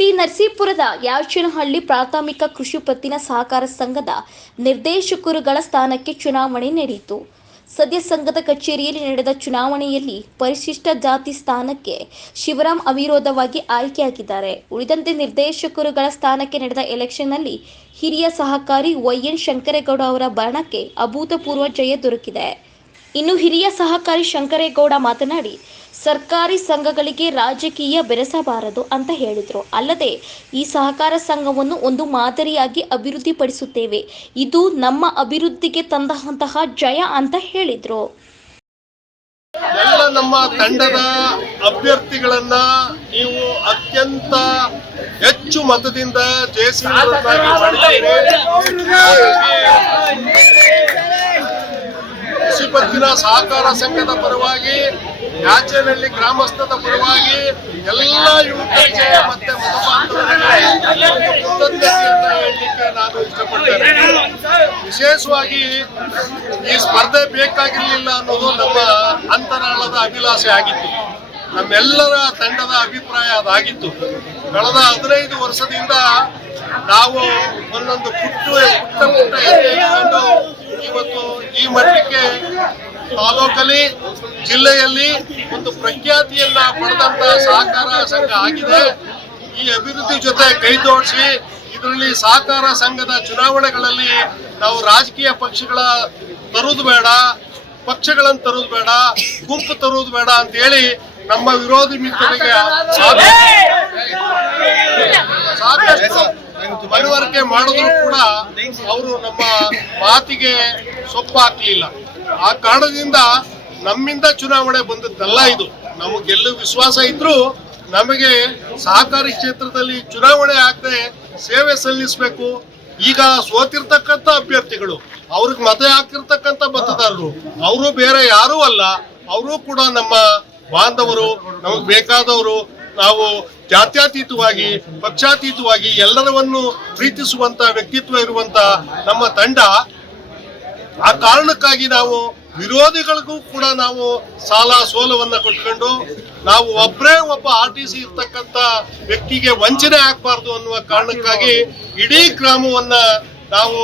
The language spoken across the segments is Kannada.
ನರಸೀಪುರದ ಯಾಚನಹಳ್ಳಿ ಪ್ರಾಥಮಿಕ ಕೃಷಿ ಪತ್ತಿನ ಸಹಕಾರ ಸಂಘದ ನಿರ್ದೇಶಕರುಗಳ ಸ್ಥಾನಕ್ಕೆ ಚುನಾವಣೆ ನಡೆಯಿತು. ಸದ್ಯ ಸಂಘದ ಕಚೇರಿಯಲ್ಲಿ ನಡೆದ ಚುನಾವಣೆಯಲ್ಲಿ ಪರಿಶಿಷ್ಟ ಜಾತಿ ಸ್ಥಾನಕ್ಕೆ ಶಿವರಾಮ್ ಅವಿರೋಧವಾಗಿ ಆಯ್ಕೆಯಾಗಿದ್ದಾರೆ. ಉಳಿದಂತೆ ನಿರ್ದೇಶಕರುಗಳ ಸ್ಥಾನಕ್ಕೆ ನಡೆದ ಎಲೆಕ್ಷನ್ನಲ್ಲಿ ಹಿರಿಯ ಸಹಕಾರಿ ವೈಎನ್ ಶಂಕರೇಗೌಡ ಅವರ ಬಣಕ್ಕೆ ಅಭೂತಪೂರ್ವ ಜಯ ದೊರಕಿದೆ. ಇನ್ನು ಹಿರಿಯ ಸಹಕಾರಿ ಶಂಕರೇಗೌಡ ಮಾತನಾಡಿ, ಸರ್ಕಾರಿ ಸಂಘಗಳಿಗೆ ರಾಜಕೀಯ ಬೆರೆಸಬಾರದು ಅಂತ ಹೇಳಿದರು. ಅಲ್ಲದೆ ಈ ಸಹಕಾರ ಸಂಘವನ್ನು ಒಂದು ಮಾದರಿಯಾಗಿ ಅಭಿವೃದ್ಧಿಪಡಿಸುತ್ತೇವೆ, ಇದು ನಮ್ಮ ಅಭಿವೃದ್ಧಿಗೆ ತಂದಂತಹ ಜಯ ಅಂತ ಹೇಳಿದರು. ಎಲ್ಲ ನಮ್ಮ ತಂಡದ ಅಭ್ಯರ್ಥಿಗಳನ್ನ ನೀವು ಅತ್ಯಂತ ಹೆಚ್ಚು ಮತದಿಂದ ಜಯಿಸುವುದನ್ನಾಗಿ ಮಾಡಿದ್ದೀರಿ. ಕೃಷಿ ಪತ್ತಿನ ಸಹಕಾರ ಸಂಘದ ಪರವಾಗಿ, ಯಾಚನಹಳ್ಳಿ ಗ್ರಾಮಸ್ಥದ ಪರವಾಗಿ ಎಲ್ಲ ಯುವಕರಿಗೆ ಮತ್ತೆ ಮತದಾರರಿಗೆ ಕೃತಜ್ಞತೆಯನ್ನ ಹೇಳಲಿಕ್ಕೆ ನಾನು ಇಷ್ಟಪಡ್ತೇನೆ. ವಿಶೇಷವಾಗಿ ಈ ಸ್ಪರ್ಧೆ ಬೇಕಾಗಿರಲಿಲ್ಲ ಅನ್ನೋದು ನಮ್ಮ ಅಂತರಾಳದ ಅಭಿಲಾಷೆ ಆಗಿತ್ತು. ನಮ್ಮೆಲ್ಲರ ತಂಡದ ಅಭಿಪ್ರಾಯ ಅದಾಗಿತ್ತು. ಕಳೆದ 15 ವರ್ಷದಿಂದ ನಾವು ಒಂದೊಂದು ಪುಟ್ಟ ಹೆಜ್ಜೆ ಇಟ್ಕೊಂಡು ಇವತ್ತು ಈ ಮಟ್ಟಕ್ಕೆ ತಾಲೂಕಲ್ಲಿ, ಜಿಲ್ಲೆಯಲ್ಲಿ ಒಂದು ಪ್ರಖ್ಯಾತಿಯನ್ನ ಪಡೆದಂತ ಸಹಕಾರ ಸಂಘ ಆಗಿದೆ. ಈ ಅಭಿವೃದ್ಧಿ ಜೊತೆ ಕೈ ಜೋಡಿಸಿ ಇದರಲ್ಲಿ ಸಹಕಾರ ಸಂಘದ ಚುನಾವಣೆಗಳಲ್ಲಿ ನಾವು ರಾಜಕೀಯ ತರುವುದು ಬೇಡ, ಪಕ್ಷಗಳನ್ನು ತರುವುದು ಬೇಡ, ಗುಂಪು ತರುವುದು ಬೇಡ ಅಂತ ಹೇಳಿ ನಮ್ಮ ವಿರೋಧಿ ಮಿತ್ರರಿಗೆ ಸಾಕಷ್ಟು ಮನವರಿಕೆ ಮಾಡಿದ್ರು ಕೂಡ ಅವರು ನಮ್ಮ ಮಾತಿಗೆ ಸೊಪ್ಪು ಹಾಕಲಿಲ್ಲ. ಆ ಕಾರಣದಿಂದ ನಮ್ಮಿಂದ ಚುನಾವಣೆ ಬಂದದ್ದಲ್ಲ. ಇದು ನಮಗೆ ಗೆಲ್ಲುವ ವಿಶ್ವಾಸ ಇದ್ರೂ ನಮಗೆ ಸಹಕಾರಿ ಕ್ಷೇತ್ರದಲ್ಲಿ ಚುನಾವಣೆ ಆಗದೆ ಸೇವೆ ಸಲ್ಲಿಸಬೇಕು. ಈಗ ಸೋತಿರ್ತಕ್ಕಂಥ ಅಭ್ಯರ್ಥಿಗಳು, ಅವ್ರಿಗೆ ಮತ ಹಾಕಿರ್ತಕ್ಕಂಥ ಮತದಾರರು, ಅವರು ಬೇರೆ ಯಾರೂ ಅಲ್ಲ, ಅವರು ಕೂಡ ನಮ್ಮ ಬಾಂಧವರು, ನಮಗೆ ಬೇಕಾದವರು. ನಾವು ಜಾತ್ಯತೀತವಾಗಿ, ಪಕ್ಷಾತೀತವಾಗಿ ಎಲ್ಲರನ್ನು ಪ್ರೀತಿಸುವಂತ ವ್ಯಕ್ತಿತ್ವ ಇರುವಂತ ನಮ್ಮ ತಂಡ. ಆ ಕಾರಣಕ್ಕಾಗಿ ನಾವು ವಿರೋಧಿಗಳಿಗೂ ಕೂಡ ನಾವು ಸಾಲ ಸೋಲವನ್ನ ಕೊಟ್ಕೊಂಡು, ನಾವು ಒಬ್ಬ RTC ಇರ್ತಕ್ಕಂಥ ವ್ಯಕ್ತಿಗೆ ವಂಚನೆ ಆಗ್ಬಾರ್ದು ಅನ್ನುವ ಕಾರಣಕ್ಕಾಗಿ ಇಡೀ ಗ್ರಾಮವನ್ನ ನಾವು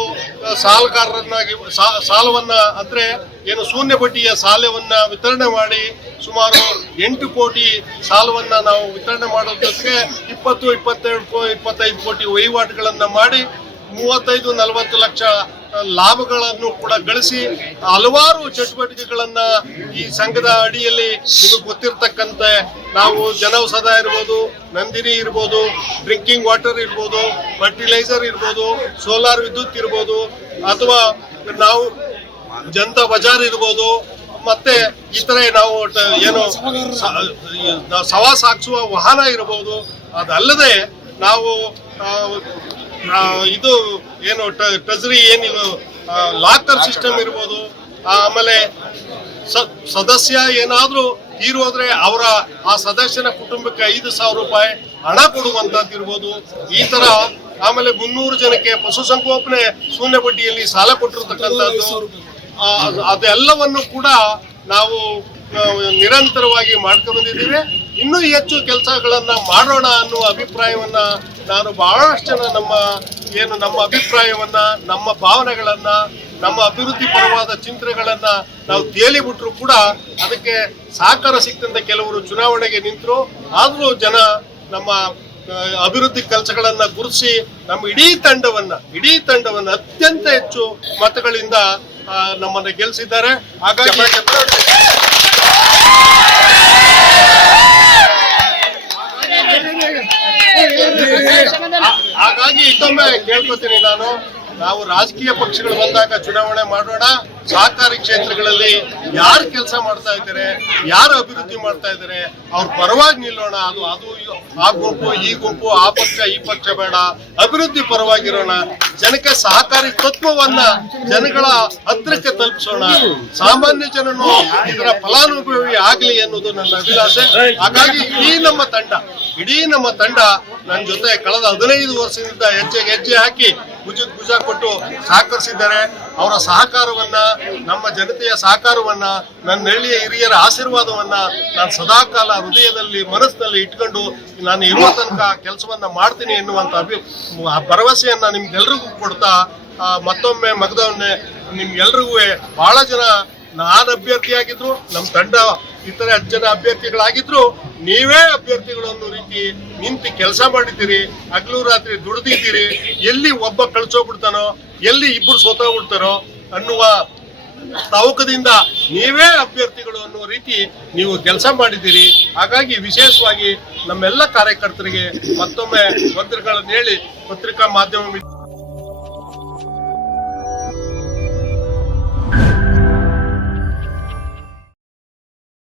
ಸಾಲವನ್ನ ಅಂದ್ರೆ ಏನು ಶೂನ್ಯ ಬಡ್ಡಿಯ ಸಾಲವನ್ನ ವಿತರಣೆ ಮಾಡಿ ಸುಮಾರು 8 ಕೋಟಿ ಸಾಲವನ್ನ ನಾವು ವಿತರಣೆ ಮಾಡೋದ್ರ ಜೊತೆಗೆ 20, 22, 25 ಕೋಟಿ ವಹಿವಾಟುಗಳನ್ನ ಮಾಡಿ 35-40 ಲಕ್ಷ ಲಾಭಗಳನ್ನು ಕೂಡ ಗಳಿಸಿ ಹಲವಾರು ಚಟುವಟಿಕೆಗಳನ್ನ ಈ ಸಂಘದ ಅಡಿಯಲ್ಲಿ ನಿಮಗೆ ಗೊತ್ತಿರ್ತಕ್ಕಂತೆ ನಾವು ಜನೌಷಧ ಇರ್ಬೋದು, ನಂದಿನಿ ಇರ್ಬೋದು, ಡ್ರಿಂಕಿಂಗ್ ವಾಟರ್ ಇರ್ಬೋದು, ಫರ್ಟಿಲೈಸರ್ ಇರ್ಬೋದು, ಸೋಲಾರ್ ವಿದ್ಯುತ್ ಇರ್ಬೋದು, ಅಥವಾ ನಾವು ಜನತಾ ಬಜಾರ್ ಇರ್ಬೋದು, ಮತ್ತೆ ಇತರೆ ನಾವು ಏನು ಸವಾ ಸಾಗಿಸುವ ವಾಹನ ಇರಬಹುದು. ಅದಲ್ಲದೆ ನಾವು ಇದು ಏನು ಟ್ರೆಜರಿ ಏನಿದು ಲಾಕರ್ ಸಿಸ್ಟಮ್ ಇರ್ಬೋದು, ಆಮೇಲೆ ಸದಸ್ಯ ಏನಾದ್ರೂ ತೀರೋದ್ರೆ ಆ ಸದಸ್ಯನ ಕುಟುಂಬಕ್ಕೆ 5,000 ರೂಪಾಯಿ ಹಣ ಕೊಡುವಂತದ್ದು ಇರ್ಬೋದು. ಈ ತರ ಆಮೇಲೆ 300 ಜನಕ್ಕೆ ಪಶುಸಂಗೋಪನೆ ಶೂನ್ಯ ಬಡ್ಡಿಯಲ್ಲಿ ಸಾಲ ಕೊಟ್ಟಿರ್ತಕ್ಕಂಥದ್ದು, ಅದೆಲ್ಲವನ್ನು ಕೂಡ ನಾವು ನಿರಂತರವಾಗಿ ಮಾಡ್ಕೊಂಡು ಬಂದಿದ್ದೀವಿ. ಇನ್ನೂ ಹೆಚ್ಚು ಕೆಲಸಗಳನ್ನ ಮಾಡೋಣ ಅನ್ನುವ ಅಭಿಪ್ರಾಯವನ್ನ ನಾನು ಬಹಳಷ್ಟು ಜನ ನಮ್ಮ ಅಭಿಪ್ರಾಯವನ್ನ, ನಮ್ಮ ಭಾವನೆಗಳನ್ನ, ನಮ್ಮ ಅಭಿವೃದ್ಧಿ ಪರವಾದ ಚಿಂತನೆಗಳನ್ನ ನಾವು ತೇಲಿಬಿಟ್ರು ಕೂಡ ಅದಕ್ಕೆ ಸಹಕಾರ ಸಿಕ್ತಂತ ಕೆಲವರು ಚುನಾವಣೆಗೆ ನಿಂತರು. ಆದ್ರೂ ಜನ ನಮ್ಮ ಅಭಿವೃದ್ಧಿ ಕೆಲಸಗಳನ್ನ ಗುರುತಿಸಿ ನಮ್ಮ ಇಡೀ ತಂಡವನ್ನ ಅತ್ಯಂತ ಹೆಚ್ಚು ಮತಗಳಿಂದ ನಮ್ಮನ್ನ ಗೆಲ್ಲಿಸಿದ್ದಾರೆ. ಹಾಗಾಗಿ ಇನ್ನೊಮ್ಮೆ ಕೇಳ್ಕೊತೀನಿ ನಾವು ರಾಜಕೀಯ ಪಕ್ಷಗಳು ಬಂದಾಗ ಚುನಾವಣೆ ಮಾಡೋಣ. ಸಹಕಾರಿ ಕ್ಷೇತ್ರಗಳಲ್ಲಿ ಯಾರು ಕೆಲಸ ಮಾಡ್ತಾ ಇದ್ದಾರೆ, ಯಾರು ಅಭಿವೃದ್ಧಿ ಮಾಡ್ತಾ ಇದ್ದಾರೆ, ಅವ್ರ ಪರವಾಗಿ ನಿಲ್ಲೋಣ. ಅದು ಆ ಗುಂಪು, ಈ ಗುಂಪು, ಆ ಪಕ್ಷ, ಈ ಪಕ್ಷ ಬೇಡ. ಅಭಿವೃದ್ಧಿ ಪರವಾಗಿರೋಣ. ಜನಕ್ಕೆ ಸಹಕಾರಿ ತತ್ವವನ್ನ ಜನಗಳ ಹತ್ರಕ್ಕೆ ತಲುಪಿಸೋಣ. ಸಾಮಾನ್ಯ ಜನನು ಇದರ ಫಲಾನುಭವಿ ಆಗ್ಲಿ ಅನ್ನೋದು ನನ್ನ ಅಭಿಲಾಷೆ. ಹಾಗಾಗಿ ಇಡೀ ನಮ್ಮ ತಂಡ ನನ್ನ ಜೊತೆ ಕಳೆದ 15 ವರ್ಷದಿಂದ ಹೆಜ್ಜೆ ಹಾಕಿ ಭುಜಕ್ಕೆ ಭುಜ ಕೊಟ್ಟು ಸಹಕರಿಸಿದ್ದಾರೆ. ಅವರ ಸಹಕಾರವನ್ನ, ನಮ್ಮ ಜನತೆಯ ಸಹಕಾರವನ್ನ, ನನ್ನ ಹಳ್ಳಿಯ ಹಿರಿಯರ ಆಶೀರ್ವಾದವನ್ನ ನಾನು ಸದಾಕಾಲ ಹೃದಯದಲ್ಲಿ ಮನಸ್ಸಿನಲ್ಲಿ ಇಟ್ಕೊಂಡು ನಾನು ಇರುವ ತನಕ ಕೆಲಸವನ್ನ ಮಾಡ್ತೀನಿ ಎನ್ನುವಂತ ಭರವಸೆಯನ್ನ ನಿಮ್ಗೆಲ್ರಿಗೂ ಕೊಡ್ತಾ ಮತ್ತೊಮ್ಮೆ ಮಗದವನ್ನೇ ನಿಮ್ಗೆಲ್ರಿಗೂ ಬಹಳ ಜನ ನಾನು ಅಭ್ಯರ್ಥಿಯಾಗಿದ್ರು, ನಮ್ಮ ತಂಡ ಇತರೆ 10 ಜನ ಅಭ್ಯರ್ಥಿಗಳಾಗಿದ್ರು, ನೀವೇ ಅಭ್ಯರ್ಥಿಗಳು ಅನ್ನೋ ರೀತಿ ನಿಂತು ಕೆಲಸ ಮಾಡಿದ್ದೀರಿ. ಹಗಲು ರಾತ್ರಿ ದುಡಿದಿದ್ದೀರಿ. ಎಲ್ಲಿ ಒಬ್ಬ ಕಳ್ಸೋಗ್ಬಿಡ್ತಾನೋ, ಎಲ್ಲಿ ಇಬ್ಬರು ಸೋತೋಗ್ಬಿಡ್ತಾರೋ ಅನ್ನುವ ತವಕದಿಂದ ನೀವೇ ಅಭ್ಯರ್ಥಿಗಳು ಅನ್ನೋ ರೀತಿ ನೀವು ಕೆಲಸ ಮಾಡಿದ್ದೀರಿ. ಹಾಗಾಗಿ ವಿಶೇಷವಾಗಿ ನಮ್ಮೆಲ್ಲ ಕಾರ್ಯಕರ್ತರಿಗೆ ಮತ್ತೊಮ್ಮೆ ವಂದನೆಗಳನ್ನು ಹೇಳಿ ಪತ್ರಿಕಾ ಮಾಧ್ಯಮ